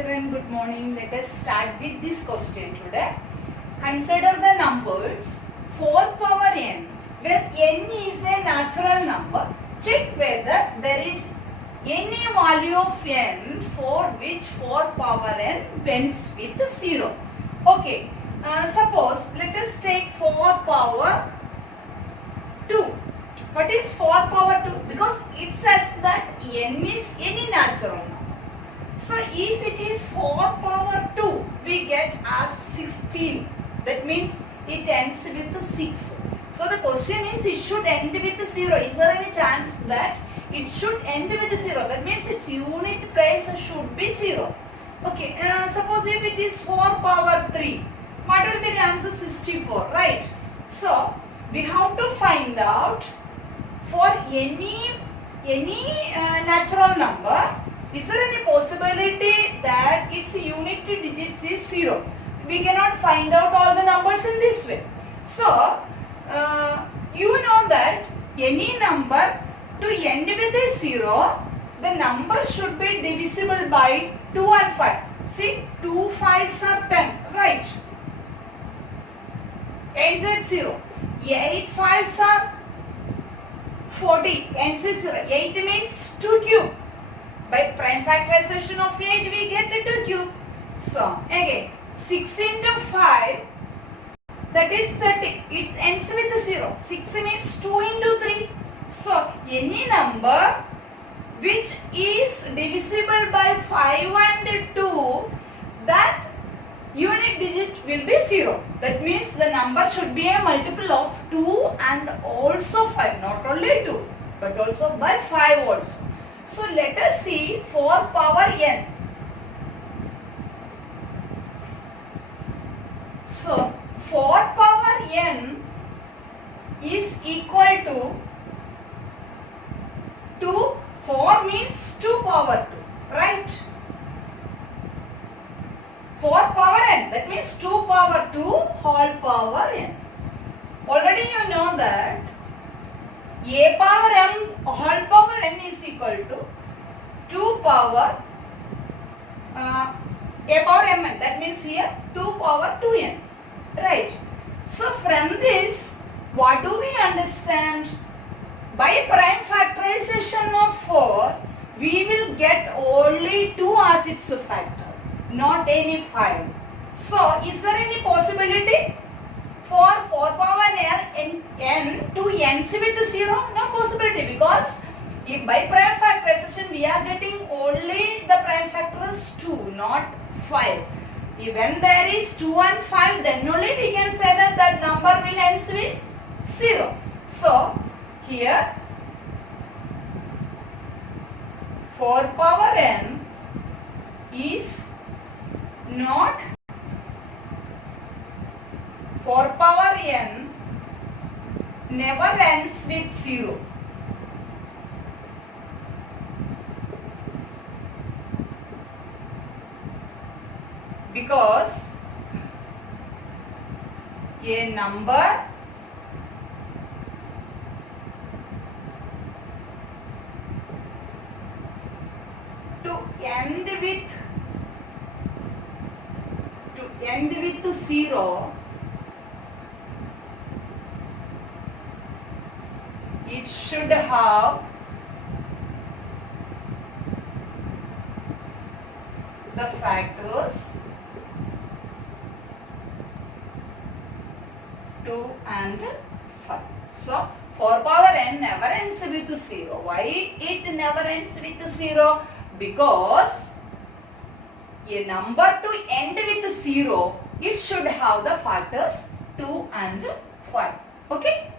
children, good morning. Let us start with this question today. Consider the numbers 4 power n, where n is a natural number. Check whether there is any value of n for which 4 power n ends with 0. Okay, suppose let us take 4 power 2. What is 4 power 2? Because it says that n is any natural number. So if it is 4 power 2, we get as 16. That means it ends with 6. So the question is, it should end with 0. Is there any chance that it should end with 0? That means its unit place should be 0. Okay, suppose if it is 4 power 3, what will be the answer? 64, right? So we have to find out for any natural number, is there any possibility that its unit digits is 0? We cannot find out all the numbers in this way. So, you know that any number to end with a 0, the number should be divisible by 2 and 5. See, 2 5s are 10, right? Ends with 0. 8 5s are 40, ends with 0. 8 means 2 cube. By prime factorization of 8, we get a 2 cube. So, again, 6 into 5, that is 30. It ends with 0. 6 means 2 into 3. So, any number which is divisible by 5 and 2, that unit digit will be 0. That means the number should be a multiple of 2 and also 5. Not only 2, but also by 5 also. So let us see 4 power n. So 4 power n is equal to 2. 4 means 2 power 2, right? 4 power n, that means 2 power 2 whole power n. Already you know that a power m whole power n is equal to 2 power a power mn. That means here 2 power 2n. Right. So from this, what do we understand? By prime factorization of 4, we will get only 2 as its factor, not any 5. So is there any possibility for 4 power n to ends with 0? No possibility, because if by prime factorization we are getting only the prime factors 2, not 5. When there is 2 and 5, then only we can say that that number will ends with 0. So here 4 power n is not 4 power n never ends with 0. Because a number to end with 0, it should have the factors 2 and 5. So 4 power n never ends with 0. Why it never ends with 0? Because a number to end with 0, it should have the factors 2 and 5. Okay?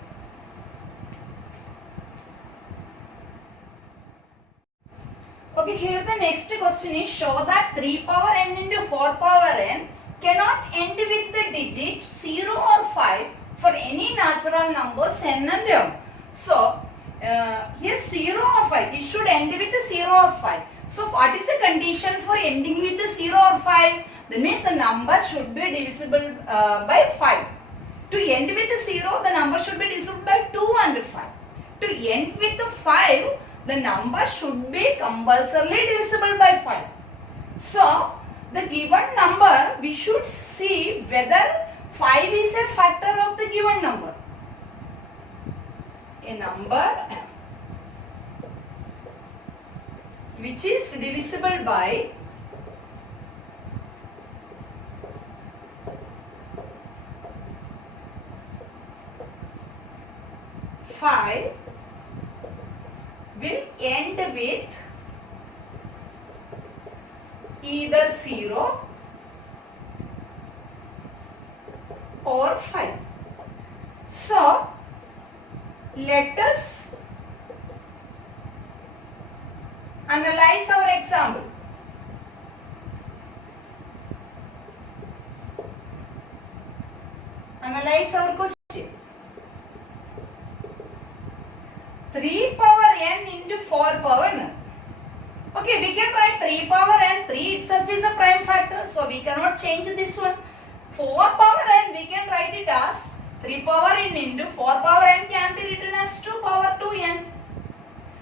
Okay, here the next question is, show that 3 power n into 4 power n cannot end with the digit 0 or 5 for any natural numbers n and m. So, here 0 or 5, it should end with 0 or 5. So, what is the condition for ending with 0 or 5? That means the number should be divisible by 5. To end with 0, the number should be divisible by 2 and 5. To end with 5, the number should be compulsorily divisible by 5. So, the given number, we should see whether 5 is a factor of the given number. A number which is divisible by 5 will end with either 0 or 5. So, let us analyze our example. Analyze our question. 3 power n into 4 power n. Okay, we can write 3 power n. 3 itself is a prime factor, so we cannot change this one. 4 power n, we can write it as 3 power n into 4 power n can be written as 2 power 2n.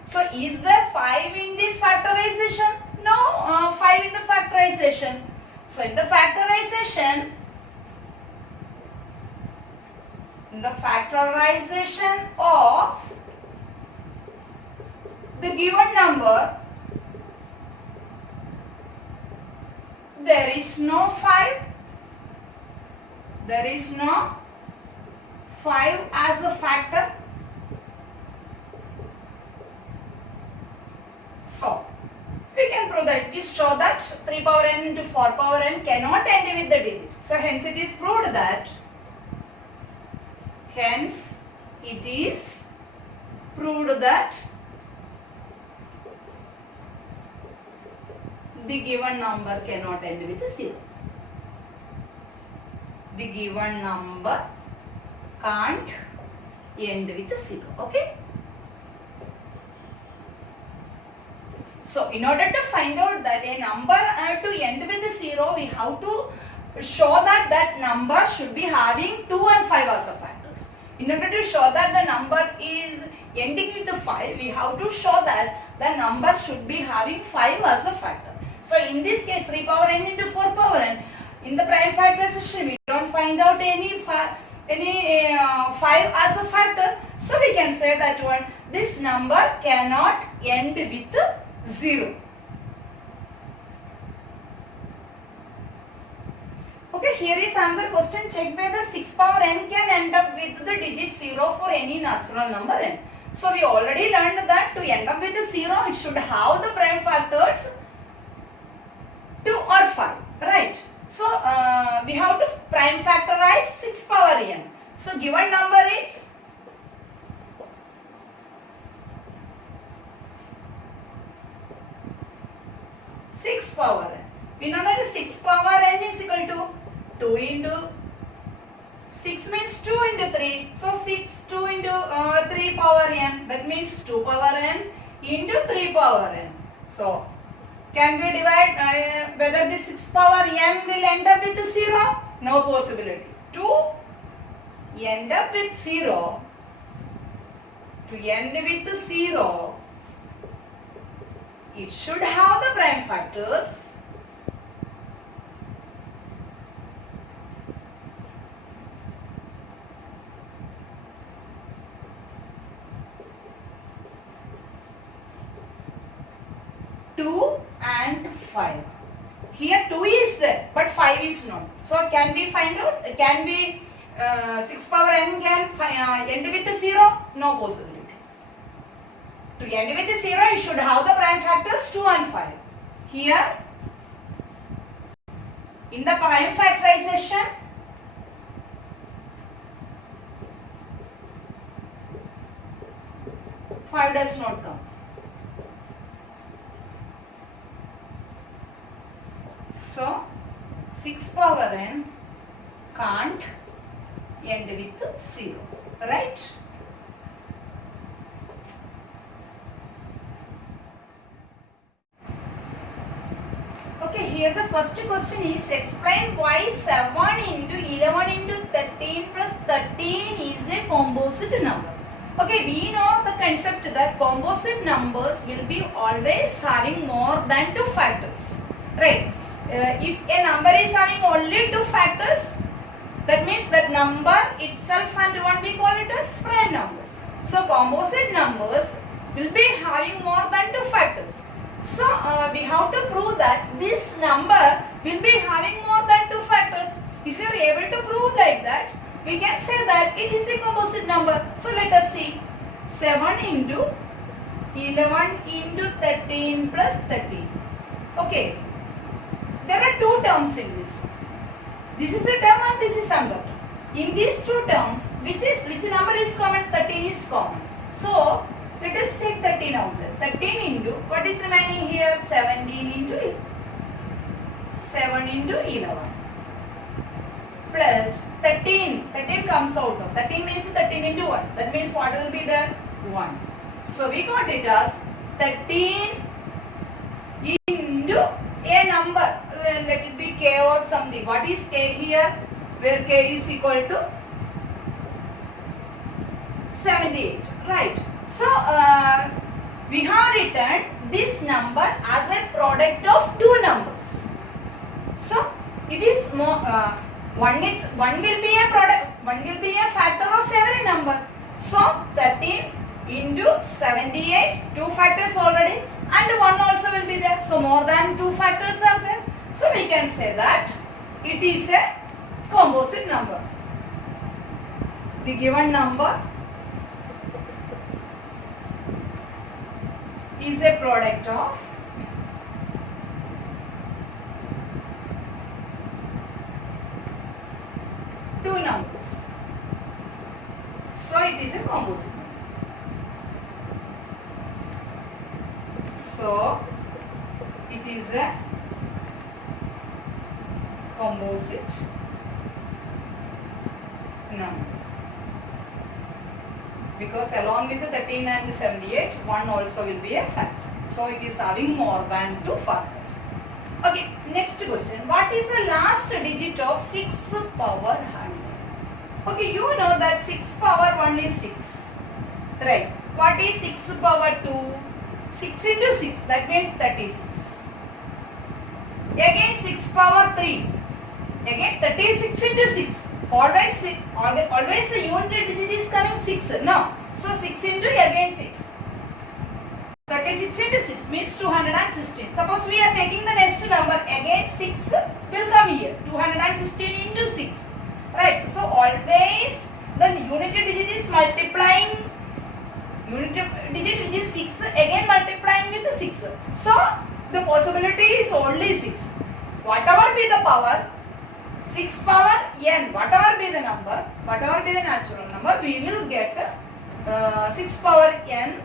So, is there 5 in this factorization? No, 5 in the factorization. So, in the factorization of the given number, there is no 5. There is no 5 as a factor. So, we can prove that. It is show that 3 power n into 4 power n cannot end with the digit. So, hence it is proved that the given number cannot end with 0. The given number can't end with 0. Okay? So, in order to find out that a number to end with 0, we have to show that that number should be having 2 and 5 as a factors. In order to show that the number is ending with the 5, we have to show that the number should be having 5 as a factor. So, in this case, 3 power n into 4 power n, in the prime factorization, we don't find out any 5 as a factor. So, we can say that this number cannot end with 0. Okay, here is another question. Check whether 6 power n can end up with the digit 0 for any natural number n. So, we already learned that to end up with a 0, it should have the prime factors 2 or 5, right? So, we have to prime factorize 6 power n. So, given number is six power n. We know that 6 power n is equal to 2 into 6 means 2 into 3. So, 2 into 3 power n, that means 2 power n into 3 power n. So, can we divide whether the 6 power n will end up with 0? No possibility. To end up with 0, it should have the prime factors and 5. Here 2 is there, but 5 is not. So, can we find out? Can we 6 power n can end with 0? No possibility. To end with 0, you should have the prime factors 2 and 5. Here, in the prime factorization, five does not come. So, 6 power n can't end with 0, right? Okay, here the first question is explain why 7 into 11 into 13 plus 13 is a composite number. Okay, we know the concept that composite numbers will be always having more than 2 factors, right? if a number is having only two factors, that means that number itself and 1 we call it as prime numbers. So composite numbers will be having more than two factors. So we have to prove that this number will be having more than two factors. If you are able to prove like that, we can say that it is a composite number. So let us see. 7 into 11 into 13 plus 13. Okay. There are two terms in this. This is a term and this is another term. In these two terms, which number is common? 13 is common. So let us take 13 outside. 13 into, what is remaining here? 17 into 7 into 11. Plus 13. 13 comes out of. 13 means 13 into 1. That means what will be there? 1. So we got it as 13 into a number. Let it be k or something. What is k here? Where k is equal to 78. Right. So we have written this number as a product of two numbers. So it is more one will be a product, one will be a factor of every number. So 13 into 78, two factors already, and 1 also will be there. So more than two factors are there. So we can say that it is a composite number. The given number is a product of two numbers. So it is a composite number. So it is a composite number. Because along with the 13 and 78, 1 also will be a factor. So it is having more than two factors. Okay, next question. What is the last digit of 6 power 100? Okay, you know that 6 power 1 is 6. Right. What is 6 power 2? 6 into 6, that means 36. Again 6 power 3. Again 36 into 6. Always the unit digit is coming 6. No. So 6 into again 6. 36 into 6 means 216. Suppose we are taking the next number, again 6 will come here. 216 into 6. Right. So always the unit digit is multiplying. Unit digit which is 6 again multiplying with 6. So the possibility is only 6. Whatever be the power, 6 power n, whatever be the number, whatever be the natural number, we will get 6 power n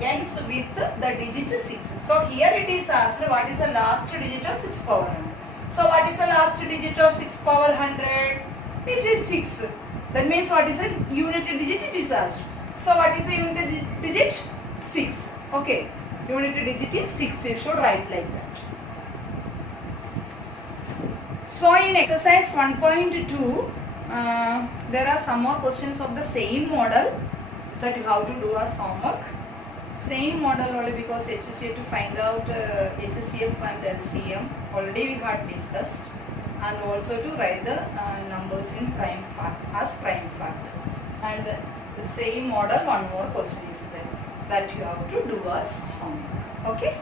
ends with the digit 6. So here it is asked what is the last digit of 6 power 100. So what is the last digit of 6 power 100? It is 6. That means what is the unit digit it is asked. So what is the unit digit? 6. Okay. Unit digit is 6. You should write like that. So in exercise 1.2, there are some more questions of the same model that you have to do as homework. Same model only because HCF to find out HCF and LCM already we had discussed, and also to write the numbers in prime as prime factors. And the same model, one more question is there that you have to do as homework. Okay.